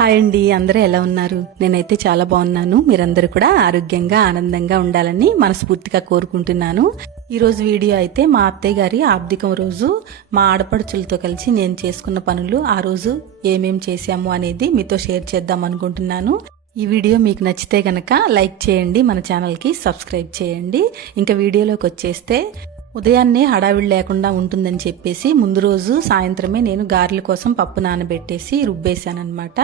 Hi అండి, అందరూ ఎలా ఉన్నారు? నేనైతే చాలా బాగున్నాను. మీరందరూ కూడా ఆరోగ్యంగా ఆనందంగా ఉండాలని మనస్ఫూర్తిగా కోరుకుంటున్నాను. ఈరోజు వీడియో అయితే మా అత్తయ్య గారి ఆబ్దికం రోజు మా ఆడపడుచులతో కలిసి నేను చేసుకున్న పనులు, ఆ రోజు ఏమేం చేశాము అనేది మీతో షేర్ చేద్దాం అనుకుంటున్నాను. ఈ వీడియో మీకు నచ్చితే గనక లైక్ చేయండి, మన ఛానల్కి సబ్స్క్రైబ్ చేయండి. ఇంకా వీడియోలోకి వచ్చేస్తే ఉదయాన్నే హడావిడి లేకుండా ఉంటుందని చెప్పేసి ముందు రోజు సాయంత్రమే నేను గారెల కోసం పప్పు నానబెట్టేసి రుబ్బేశానమాట.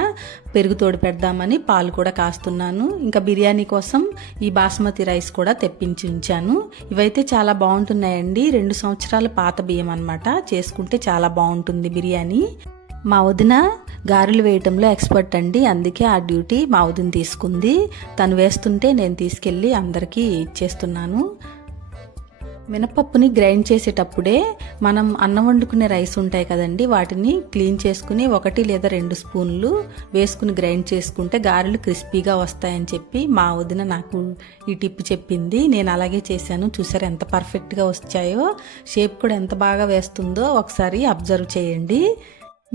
పెరుగు తోడు పెడదామని పాలు కూడా కాస్తున్నాను. ఇంకా బిర్యానీ కోసం ఈ బాస్మతి రైస్ కూడా తెప్పించి ఉంచాను. ఇవైతే చాలా బాగుంటున్నాయండి. 2 సంవత్సరాల పాత బియ్యం అనమాట. చేసుకుంటే చాలా బాగుంటుంది బిర్యానీ. మా వదిన గారెలు వేయటంలో ఎక్స్పర్ట్ అండి, అందుకే ఆ డ్యూటీ మా వదిన తీసుకుంది. తను వేస్తుంటే నేను తీసుకెళ్ళి అందరికీ ఇచ్చేస్తున్నాను. మినపప్పుని గ్రైండ్ చేసేటప్పుడే మనం అన్నం వండుకునే రైస్ ఉంటాయి కదండి, వాటిని క్లీన్ చేసుకుని 1 లేదా 2 స్పూన్లు వేసుకుని గ్రైండ్ చేసుకుంటే గారెలు క్రిస్పీగా వస్తాయని చెప్పి మా వదిన నాకు ఈ టిప్ చెప్పింది. నేను అలాగే చేశాను. చూసారు ఎంత పర్ఫెక్ట్గా వచ్చాయో, షేప్ కూడా ఎంత బాగా వేస్తుందో ఒకసారి అబ్జర్వ్ చేయండి.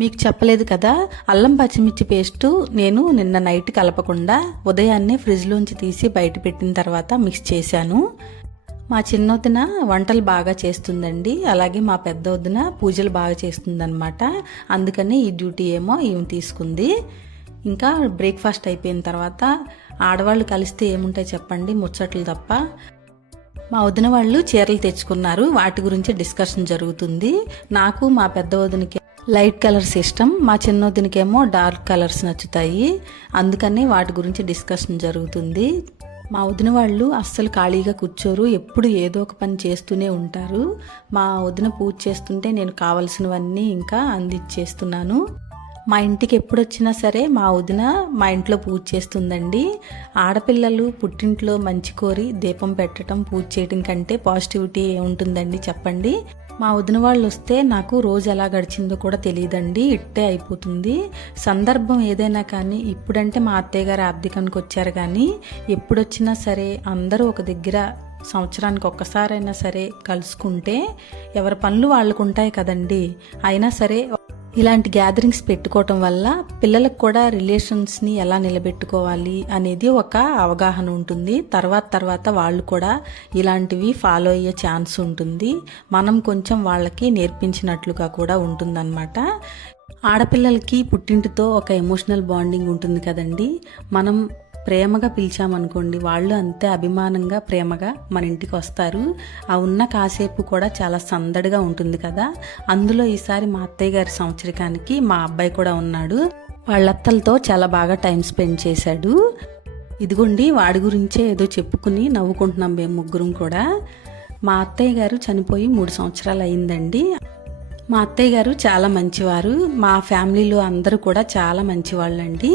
మీకు చెప్పలేదు కదా, అల్లం పచ్చిమిర్చి పేస్టు నేను నిన్న నైట్ కలపకుండా ఉదయాన్నే ఫ్రిడ్జ్లోంచి తీసి బయట పెట్టిన తర్వాత మిక్స్ చేశాను. మా చిన్నొదిన వంటలు బాగా చేస్తుందండి, అలాగే మా పెద్ద వదిన పూజలు బాగా చేస్తుందన్నమాట. అందుకని ఈ డ్యూటీ ఏమో ఈమె తీసుకుంది. ఇంకా బ్రేక్ఫాస్ట్ అయిపోయిన తర్వాత ఆడవాళ్ళు కలిస్తే ఏముంటాయి చెప్పండి, ముచ్చట్లు తప్ప. మా వదిన వాళ్ళు చీరలు తెచ్చుకున్నారు, వాటి గురించి డిస్కషన్ జరుగుతుంది. నాకు మా పెద్ద వదినకి లైట్ కలర్స్ ఇష్టం, మా చిన్నొదినకేమో డార్క్ కలర్స్ నచ్చుతాయి. అందుకని వాటి గురించి డిస్కషన్ జరుగుతుంది. మా వదిన వాళ్ళు అస్సలు ఖాళీగా కూర్చోరు, ఎప్పుడు ఏదో ఒక పని చేస్తూనే ఉంటారు. మా వదిన పూజ చేస్తుంటే నేను కావలసినవన్నీ ఇంకా అందించేస్తున్నాను. మా ఇంటికి ఎప్పుడు వచ్చినా సరే మా వదిన మా ఇంట్లో పూజ చేస్తుందండి. ఆడపిల్లలు పుట్టింట్లో మంచి కోరి దీపం పెట్టడం, పూజ చేయడం కంటే పాజిటివిటీ ఏముంటుందండి చెప్పండి. మా వదిన వాళ్ళు వస్తే నాకు రోజు ఎలా గడిచిందో కూడా తెలియదండి, ఇట్టే అయిపోతుంది. సందర్భం ఏదైనా కానీ, ఇప్పుడంటే మా అత్తయ్య గారు ఆబ్దికానికి వచ్చారు కానీ ఎప్పుడొచ్చినా సరే అందరూ ఒక దగ్గర సంవత్సరానికి ఒక్కసారైనా సరే కలుసుకుంటే ఎవరి పనులు వాళ్ళకు ఉంటాయి కదండి. అయినా సరే ఇలాంటి గ్యాదరింగ్స్ పెట్టుకోవటం వల్ల పిల్లలకు కూడా రిలేషన్స్ని ఎలా నిలబెట్టుకోవాలి అనేది ఒక అవగాహన ఉంటుంది. తర్వాత వాళ్ళు కూడా ఇలాంటివి ఫాలో అయ్యే ఛాన్స్ ఉంటుంది. మనం కొంచెం వాళ్ళకి నేర్పించినట్లుగా కూడా ఉంటుందన్నమాట. ఆడపిల్లలకి పుట్టింటితో ఒక ఎమోషనల్ బాండింగ్ ఉంటుంది కదండి. మనం ప్రేమగా పిలిచామనుకోండి, వాళ్ళు అంతే అభిమానంగా ప్రేమగా మన ఇంటికి వస్తారు. ఆ ఉన్న కాసేపు కూడా చాలా సందడిగా ఉంటుంది కదా. అందులో ఈసారి మా అత్తయ్య గారి సంవత్సరికానికి మా అబ్బాయి కూడా ఉన్నాడు. వాళ్ళ అత్తలతో చాలా బాగా టైం స్పెండ్ చేశాడు. ఇదిగోండి వాడి గురించే ఏదో చెప్పుకుని నవ్వుకుంటున్నాం మేము ముగ్గురం కూడా. మా అత్తయ్య గారు చనిపోయి 3 సంవత్సరాలు అయిందండి. మా అత్తయ్య గారు చాలా మంచివారు, మా ఫ్యామిలీలో అందరూ కూడా చాలా మంచివాళ్ళండి.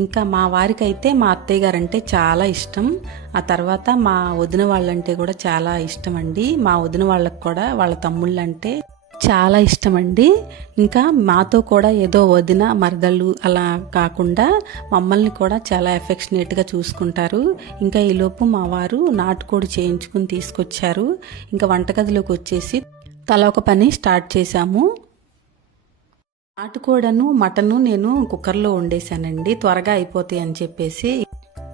ఇంకా మా వారికైతే మా అత్తయ్య గారు అంటే చాలా ఇష్టం. ఆ తర్వాత మా వదిన వాళ్ళంటే కూడా చాలా ఇష్టం అండి. మా వదిన వాళ్ళకు కూడా వాళ్ళ తమ్ముళ్ళంటే చాలా ఇష్టం అండి. ఇంకా మాతో కూడా ఏదో వదిన మరదళ్ళు అలా కాకుండా మమ్మల్ని కూడా చాలా ఎఫెక్షనేట్గా చూసుకుంటారు. ఇంకా ఈలోపు మా వారు నాటుకోడి చేయించుకుని తీసుకొచ్చారు. ఇంకా వంటగదిలోకి వచ్చేసి తల ఒక పని స్టార్ట్ చేశాము. నాటుకోడను మటను నేను కుక్కర్లో వండేశానండి, త్వరగా అయిపోతాయి అని చెప్పేసి.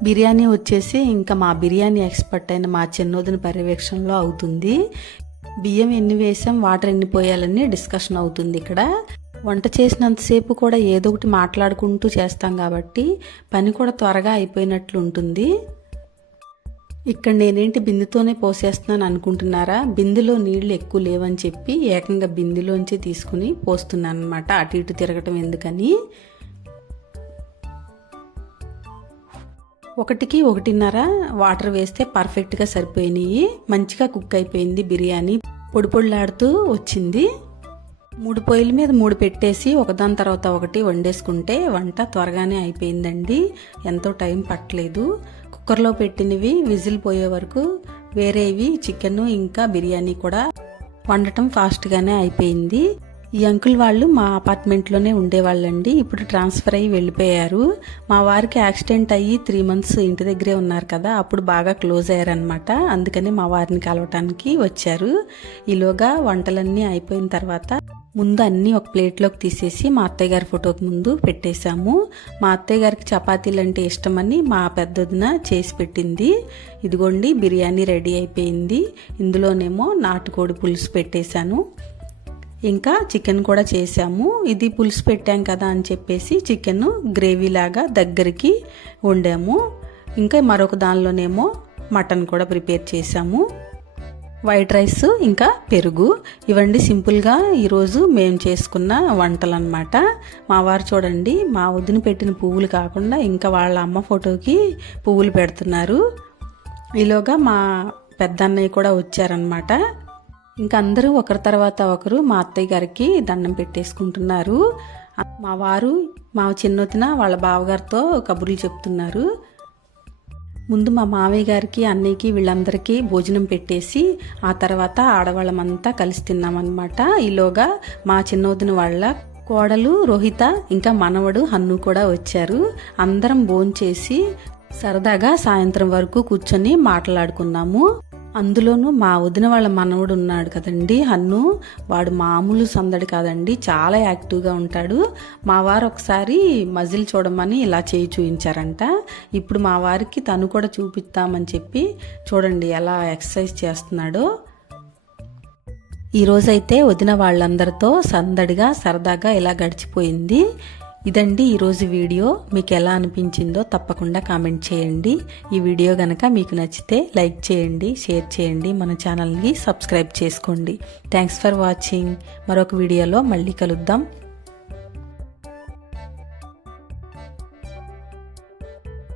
బిర్యానీ వచ్చేసి ఇంకా మా బిర్యానీ ఎక్స్పర్ట్ అయిన మా చిన్నోదిన పర్యవేక్షణలో అవుతుంది. బియ్యం ఎన్ని వేసాం, వాటర్ ఎన్ని పోయాలని డిస్కషన్ అవుతుంది ఇక్కడ. వంట చేసినంతసేపు కూడా ఏదో ఒకటి మాట్లాడుకుంటూ చేస్తాం కాబట్టి పని కూడా త్వరగా అయిపోయినట్లు ఉంటుంది. ఇక్కడ నేనేంటి బిందెతోనే పోసేస్తున్నాను అనుకుంటున్నారా? బిందెలో నీళ్లు ఎక్కువ లేవని చెప్పి ఏకంగా బిందెలోంచి తీసుకుని పోస్తున్నాను అనమాట, అటు ఇటు తిరగటం ఎందుకని. 1కి 1.5 వాటర్ వేస్తే పర్ఫెక్ట్గా సరిపోయినాయి. మంచిగా కుక్ అయిపోయింది బిర్యానీ, పొడి పొడిలాడుతూ వచ్చింది. 3 పొయ్యిల మీద 3 పెట్టేసి ఒకదాని తర్వాత ఒకటి వండేసుకుంటే వంట త్వరగానే అయిపోయిందండి. ఎంతో టైం పట్టలేదు. కుక్కర్లో పెట్టినవి విజిల్ పోయే వరకు వేరేవి చికెన్ ఇంకా బిర్యానీ కూడా వండటం ఫాస్ట్గానే అయిపోయింది. ఈ అంకుల్ వాళ్ళు మా అపార్ట్మెంట్లోనే ఉండేవాళ్ళండి, ఇప్పుడు ట్రాన్స్ఫర్ అయ్యి వెళ్ళిపోయారు. మా వారికి యాక్సిడెంట్ అయ్యి 3 మంత్స్ ఇంటి దగ్గరే ఉన్నారు కదా, అప్పుడు బాగా క్లోజ్ అయ్యారనమాట. అందుకని మా వారిని కలవటానికి వచ్చారు. ఈలోగా వంటలన్నీ అయిపోయిన తర్వాత ముందు అన్నీ ఒక ప్లేట్లోకి తీసేసి మా అత్తయ్య గారి ఫోటోకి ముందు పెట్టేశాము. మా అత్తయ్య గారికి చపాతీలు అంటే ఇష్టమని మా పెద్దదిన చేసి పెట్టింది. ఇదిగోండి బిర్యానీ రెడీ అయిపోయింది. ఇందులోనేమో నాటుకోడి పులుసు పెట్టేశాను. ఇంకా చికెన్ కూడా చేసాము. ఇది పులుసు పెట్టాం కదా అని చెప్పేసి చికెన్ గ్రేవీ లాగా దగ్గరికి వండాము. ఇంకా మరొక దానిలోనేమో మటన్ కూడా ప్రిపేర్ చేసాము. వైట్ రైస్ ఇంకా పెరుగు ఇవండి సింపుల్గా ఈరోజు మేము చేసుకున్న వంటలు అన్నమాట. మా వారు చూడండి మా వదిన పెట్టిన పువ్వులు కాకుండా ఇంకా వాళ్ళ అమ్మ ఫోటోకి పువ్వులు పెడుతున్నారు. ఈలోగా మా పెద్దన్నయ్య కూడా వచ్చారనమాట. ఇంకా అందరూ ఒకరి తర్వాత ఒకరు మా అత్తయ్య గారికి దండం పెట్టేసుకుంటున్నారు. మా వారు మా చిన్నొదిన వాళ్ళ బావగారితో కబుర్లు చెప్తున్నారు. ముందు మా మామయ్య గారికి అన్నయ్యకి వీళ్ళందరికీ భోజనం పెట్టేసి ఆ తర్వాత ఆడవాళ్ళమంతా కలిసి తిన్నామన్నమాట. ఈలోగా మా చిన్నోదిన వాళ్ళ కోడలు రోహిత ఇంకా మనవడు హన్ను కూడా వచ్చారు. అందరం భోంచేసి సరదాగా సాయంత్రం వరకు కూర్చొని మాట్లాడుకున్నాము. అందులోనూ మా వదిన వాళ్ళ మనవడు ఉన్నాడు కదండి హన్ను, వాడు మామూలు సందడి కాదండి, చాలా యాక్టివ్గా ఉంటాడు. మా వారు ఒకసారి మజిల్ చూడమని ఇలా చేయి చూపించారంట. ఇప్పుడు మా వారికి తను కూడా చూపిస్తామని చెప్పి చూడండి ఎలా ఎక్సర్సైజ్ చేస్తున్నాడో. ఈరోజైతే వదిన వాళ్ళందరితో సందడిగా సరదాగా ఇలా గడిచిపోయింది. ఇదండి ఈరోజు వీడియో. మీకు ఎలా అనిపించిందో తప్పకుండా కామెంట్ చేయండి. ఈ వీడియో గనక మీకు నచ్చితే లైక్ చేయండి, షేర్ చేయండి, మన ఛానల్ని సబ్స్క్రైబ్ చేసుకోండి. Thanks for watching. మరొక వీడియోలో మళ్ళీ కలుద్దాం.